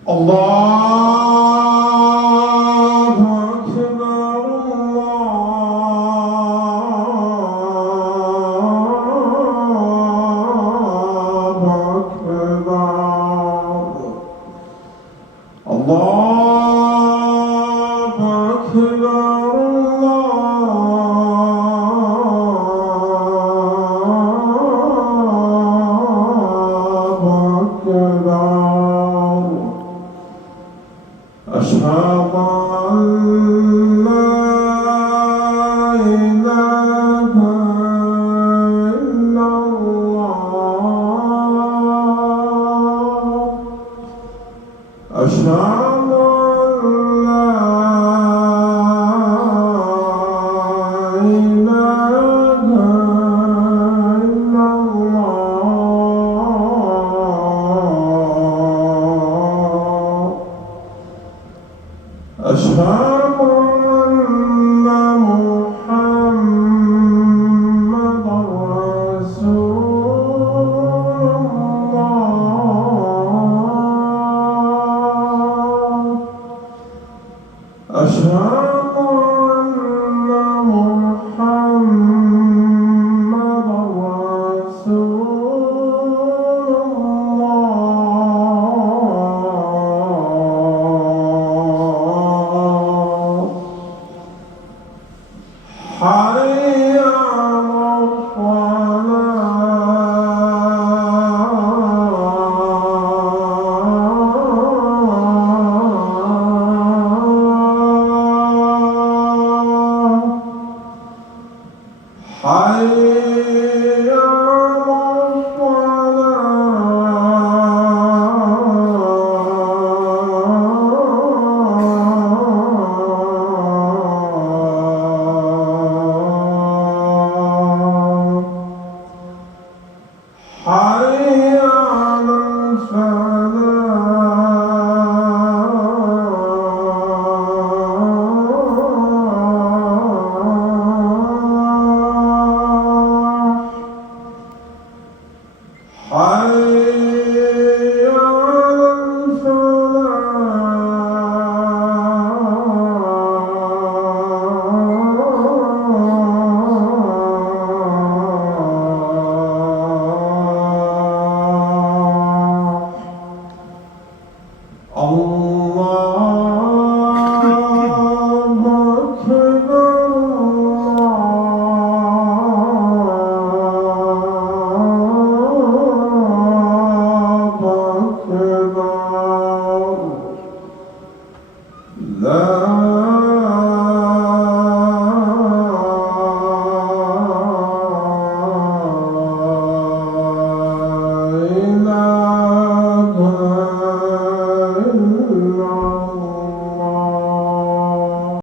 الله أكبر الله أكبر الله أكبر الله أكبر أشهد أن لا إله إلا الله أشهد أن لا إله إلا الله أشهد أن محمدًا رسول الله أشهد أن محمدًا رسول الله حي على الصلاة حي على الصلاة حي على الفلاح حي على الفلاح الله